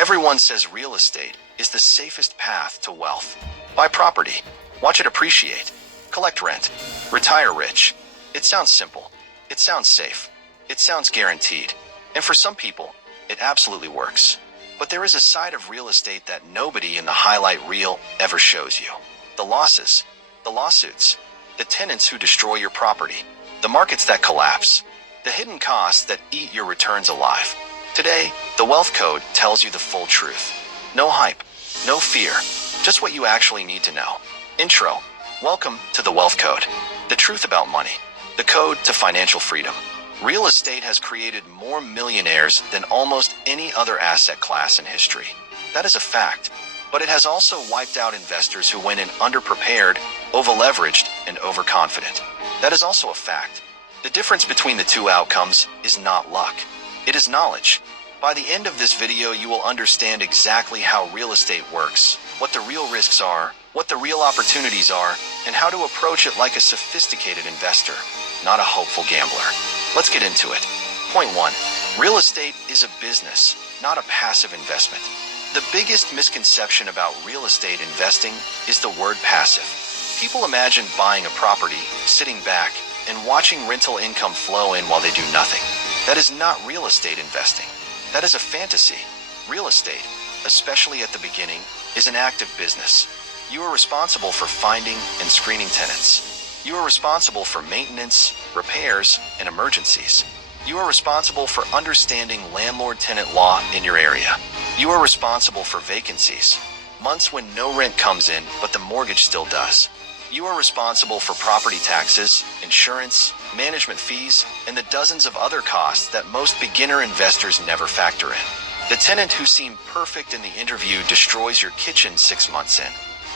Everyone says real estate is the safest path to wealth. Buy property, watch it appreciate, collect rent, retire rich. It sounds simple. It sounds safe. It sounds guaranteed. And for some people, it absolutely works. But there is a side of real estate that nobody in the highlight reel ever shows you. The losses, the lawsuits, the tenants who destroy your property, the markets that collapse, the hidden costs that eat your returns alive. Today, the Wealth Code tells you the full truth. No hype, no fear, just what you actually need to know. Intro. Welcome to the Wealth Code. The truth about money. The code to financial freedom. Real estate has created more millionaires than almost any other asset class in history. That is a fact. But it has also wiped out investors who went in underprepared, over-leveraged, and overconfident. That is also a fact. The difference between the two outcomes is not luck. It is knowledge. By the end of this video, you will understand exactly how real estate works, what the real risks are, what the real opportunities are, and how to approach it like a sophisticated investor, not a hopeful gambler. Let's get into it. Point 1. Real estate is a business, not a passive investment. The biggest misconception about real estate investing is the word passive. People imagine buying a property, sitting back, and watching rental income flow in while they do nothing. That is not real estate investing. That is a fantasy. Real estate, especially at the beginning, is an active business. You are responsible for finding and screening tenants. You are responsible for maintenance, repairs, and emergencies. You are responsible for understanding landlord-tenant law in your area. You are responsible for vacancies, months when no rent comes in but the mortgage still does. You are responsible for property taxes, insurance, management fees, and the dozens of other costs that most beginner investors never factor in. The tenant who seemed perfect in the interview destroys your kitchen 6 months in.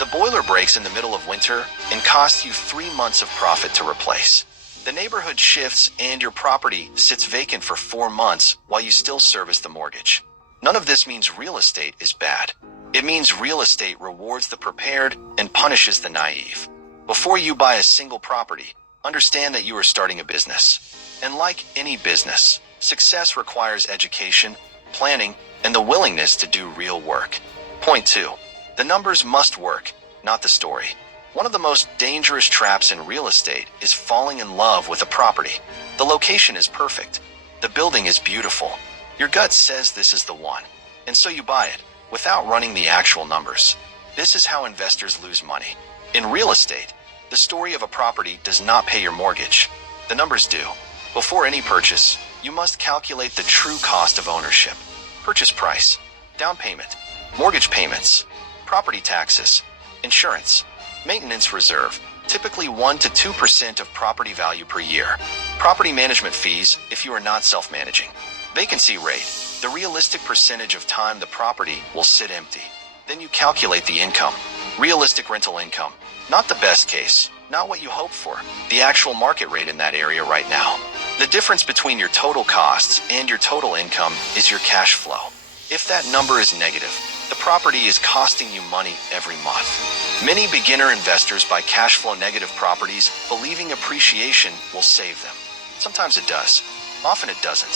The boiler breaks in the middle of winter and costs you 3 months of profit to replace. The neighborhood shifts and your property sits vacant for 4 months while you still service the mortgage. None of this means real estate is bad. It means real estate rewards the prepared and punishes the naive. Before you buy a single property, understand that you are starting a business. And like any business, success requires education, planning, and the willingness to do real work. Point 2. The numbers must work, not the story. One of the most dangerous traps in real estate is falling in love with a property. The location is perfect. The building is beautiful. Your gut says this is the one. And so you buy it, without running the actual numbers. This is how investors lose money. In real estate, the story of a property does not pay your mortgage. The numbers do. Before any purchase, you must calculate the true cost of ownership. Purchase price, down payment, mortgage payments, property taxes, insurance, maintenance reserve, typically 1 to 2% of property value per year. Property management fees if you are not self-managing. Vacancy rate, the realistic percentage of time the property will sit empty. Then you calculate the income. Realistic rental income. Not the best case, not what you hope for, the actual market rate in that area right now. The difference between your total costs and your total income is your cash flow. If that number is negative, the property is costing you money every month. Many beginner investors buy cash flow negative properties believing appreciation will save them. Sometimes it does. Often it doesn't.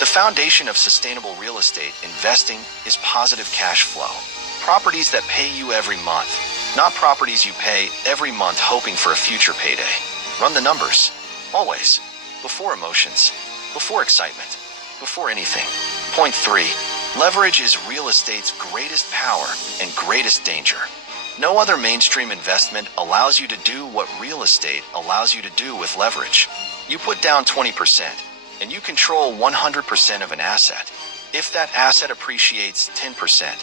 The foundation of sustainable real estate investing is positive cash flow. Properties that pay you every month, not properties you pay every month hoping for a future payday. Run the numbers. Always. Before emotions. Before excitement. Before anything. Point 3. Leverage is real estate's greatest power and greatest danger. No other mainstream investment allows you to do what real estate allows you to do with leverage. You put down 20%, and you control 100% of an asset. If that asset appreciates 10%,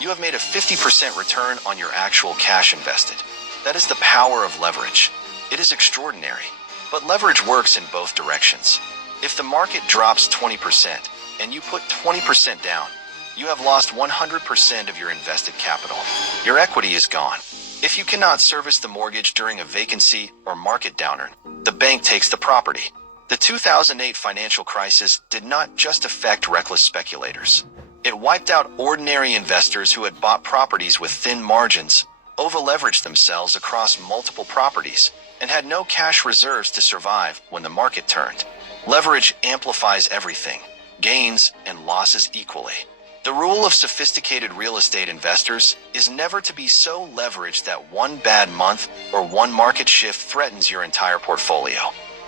you have made a 50% return on your actual cash invested. That is the power of leverage. It is extraordinary. But leverage works in both directions. If the market drops 20% and you put 20% down, you have lost 100% of your invested capital. Your equity is gone. If you cannot service the mortgage during a vacancy or market downturn, the bank takes the property. The 2008 financial crisis did not just affect reckless speculators. It wiped out ordinary investors who had bought properties with thin margins, over-leveraged themselves across multiple properties, and had no cash reserves to survive when the market turned. Leverage amplifies everything, gains and losses equally. The rule of sophisticated real estate investors is never to be so leveraged that one bad month or one market shift threatens your entire portfolio.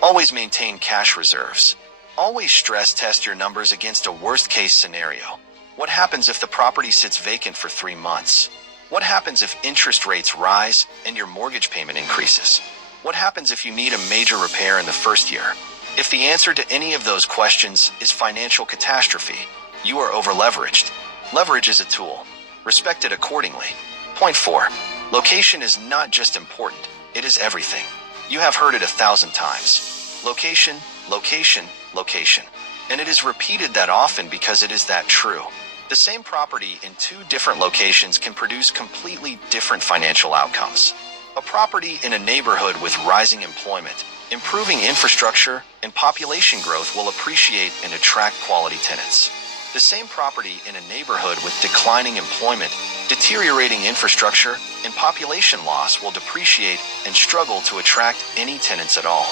Always maintain cash reserves. Always stress test your numbers against a worst-case scenario. What happens if the property sits vacant for 3 months? What happens if interest rates rise and your mortgage payment increases? What happens if you need a major repair in the first year? If the answer to any of those questions is financial catastrophe, you are over-leveraged. Leverage is a tool. Respect it accordingly. Point 4. Location is not just important, it is everything. You have heard it 1,000 times. Location, location, location. And it is repeated that often because it is that true. The same property in 2 different locations can produce completely different financial outcomes. A property in a neighborhood with rising employment, improving infrastructure, and population growth will appreciate and attract quality tenants. The same property in a neighborhood with declining employment, deteriorating infrastructure, and population loss will depreciate and struggle to attract any tenants at all.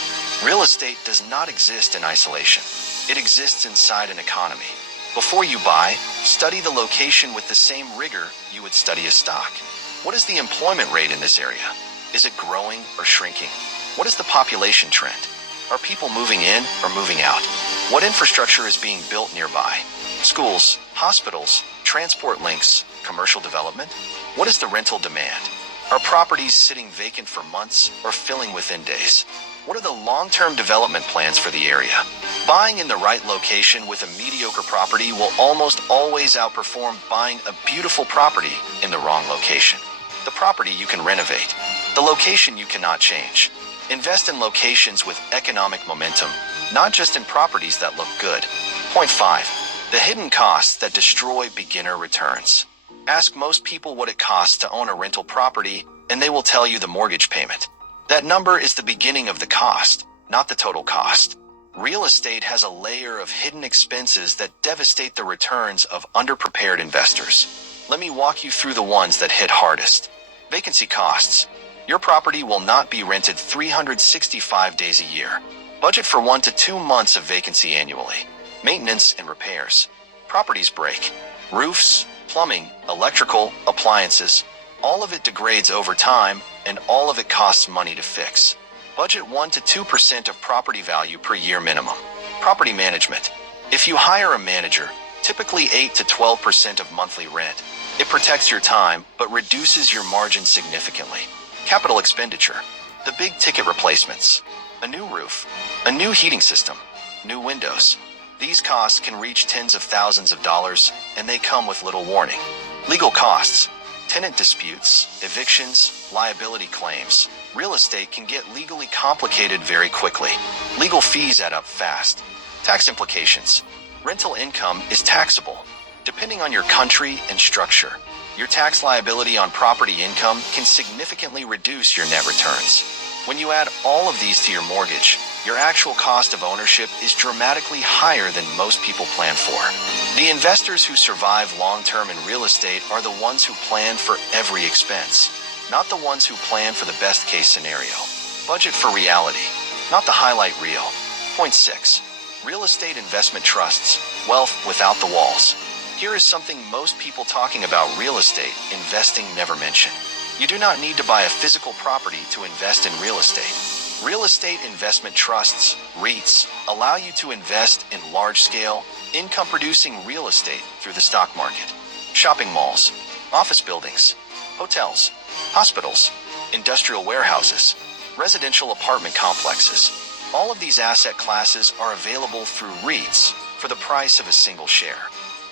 Real estate does not exist in isolation. It exists inside an economy. Before you buy, study the location with the same rigor you would study a stock. What is the employment rate in this area? Is it growing or shrinking? What is the population trend? Are people moving in or moving out? What infrastructure is being built nearby? Schools, hospitals, transport links, commercial development? What is the rental demand? Are properties sitting vacant for months or filling within days? What are the long-term development plans for the area? Buying in the right location with a mediocre property will almost always outperform buying a beautiful property in the wrong location. The property you can renovate. The location you cannot change. Invest in locations with economic momentum, not just in properties that look good. Point 5. The hidden costs that destroy beginner returns. Ask most people what it costs to own a rental property, and they will tell you the mortgage payment. That number is the beginning of the cost, not the total cost. Real estate has a layer of hidden expenses that devastate the returns of underprepared investors. Let me walk you through the ones that hit hardest. Vacancy costs. Your property will not be rented 365 days a year. Budget for 1 to 2 months of vacancy annually. Maintenance and repairs. Properties break. Roofs, plumbing, electrical, appliances. All of it degrades over time, and all of it costs money to fix. Budget 1 to 2% of property value per year minimum. Property management. If you hire a manager, typically 8 to 12% of monthly rent. It protects your time, but reduces your margin significantly. Capital expenditure. The big ticket replacements. A new roof. A new heating system. New windows. These costs can reach tens of thousands of dollars, and they come with little warning. Legal costs. Tenant disputes, evictions, liability claims. Real estate can get legally complicated very quickly. Legal fees add up fast. Tax implications. Rental income is taxable. Depending on your country and structure, your tax liability on property income can significantly reduce your net returns. When you add all of these to your mortgage, your actual cost of ownership is dramatically higher than most people plan for. The investors who survive long-term in real estate are the ones who plan for every expense, not the ones who plan for the best-case scenario. Budget for reality, not the highlight reel. Point 6. Real estate investment trusts. Wealth without the walls. Here is something most people talking about real estate investing never mention. You do not need to buy a physical property to invest in real estate. Real estate investment trusts, REITs, allow you to invest in large-scale, income-producing real estate through the stock market. Shopping malls, office buildings, hotels, hospitals, industrial warehouses, residential apartment complexes. All of these asset classes are available through REITs for the price of a single share.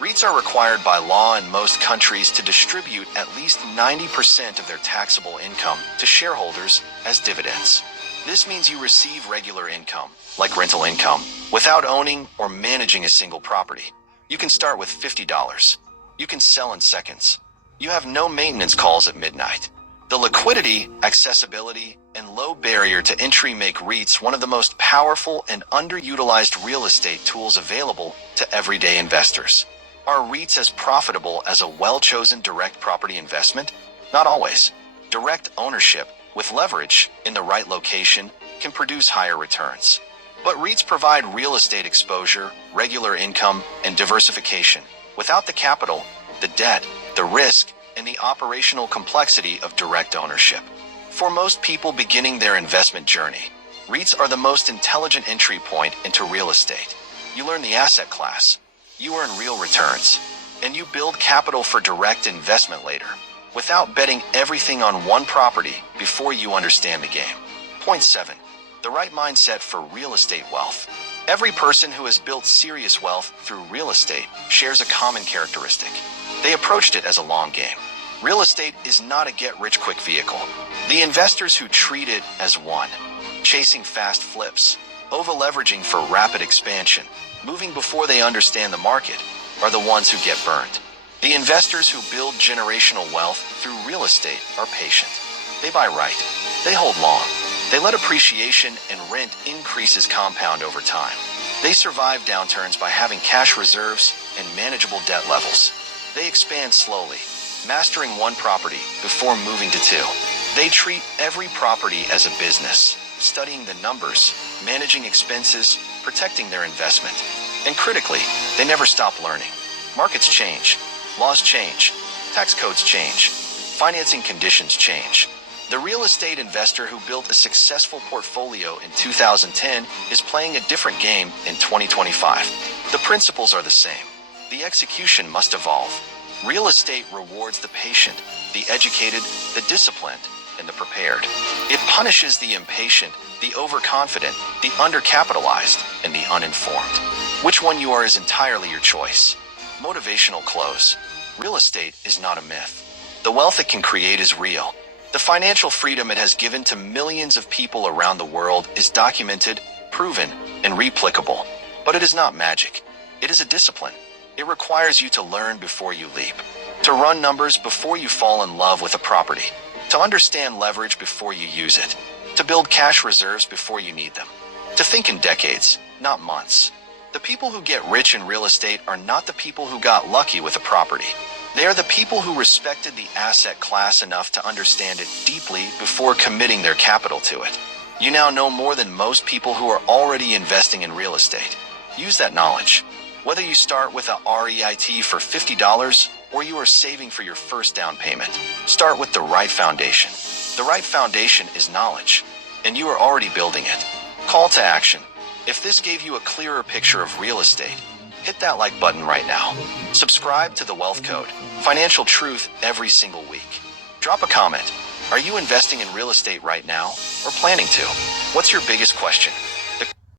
REITs are required by law in most countries to distribute at least 90% of their taxable income to shareholders as dividends. This means you receive regular income, like rental income, without owning or managing a single property. You can start with $50. You can sell in seconds. You have no maintenance calls at midnight. The liquidity, accessibility, and low barrier to entry make REITs one of the most powerful and underutilized real estate tools available to everyday investors. Are REITs as profitable as a well-chosen direct property investment? Not always. Direct ownership, with leverage in the right location, can produce higher returns. But REITs provide real estate exposure, regular income, and diversification, without the capital, the debt, the risk, and the operational complexity of direct ownership. For most people beginning their investment journey, REITs are the most intelligent entry point into real estate. You learn the asset class, you earn real returns, and you build capital for direct investment later, without betting everything on one property before you understand the game. Point 7. The right mindset for real estate wealth. Every person who has built serious wealth through real estate shares a common characteristic. They approached it as a long game. Real estate is not a get-rich-quick vehicle. The investors who treat it as one, chasing fast flips, over-leveraging for rapid expansion, moving before they understand the market, are the ones who get burned. The investors who build generational wealth through real estate are patient. They buy right. They hold long. They let appreciation and rent increases compound over time. They survive downturns by having cash reserves and manageable debt levels. They expand slowly, mastering one property before moving to two. They treat every property as a business, studying the numbers, managing expenses, protecting their investment. And critically, they never stop learning. Markets change, laws change, tax codes change, financing conditions change. The real estate investor who built a successful portfolio in 2010 is playing a different game in 2025. The principles are the same. The execution must evolve. Real estate rewards the patient, the educated, the disciplined, and the prepared. It punishes the impatient, the overconfident, the undercapitalized, and the uninformed. Which one you are is entirely your choice. Motivational close. Real estate is not a myth. The wealth it can create is real. The financial freedom it has given to millions of people around the world is documented, proven, and replicable. But it is not magic. It is a discipline. It requires you to learn before you leap, to run numbers before you fall in love with a property, to understand leverage before you use it, to build cash reserves before you need them, to think in decades, not months. The people who get rich in real estate are not the people who got lucky with a property. They are the people who respected the asset class enough to understand it deeply before committing their capital to it. You now know more than most people who are already investing in real estate. Use that knowledge. Whether you start with a REIT for $50 or you are saving for your first down payment, start with the right foundation. The right foundation is knowledge, and you are already building it. Call to action. If this gave you a clearer picture of real estate, hit that like button right now. Subscribe to The Wealth Code, financial truth every single week. Drop a comment. Are you investing in real estate right now or planning to? What's your biggest question?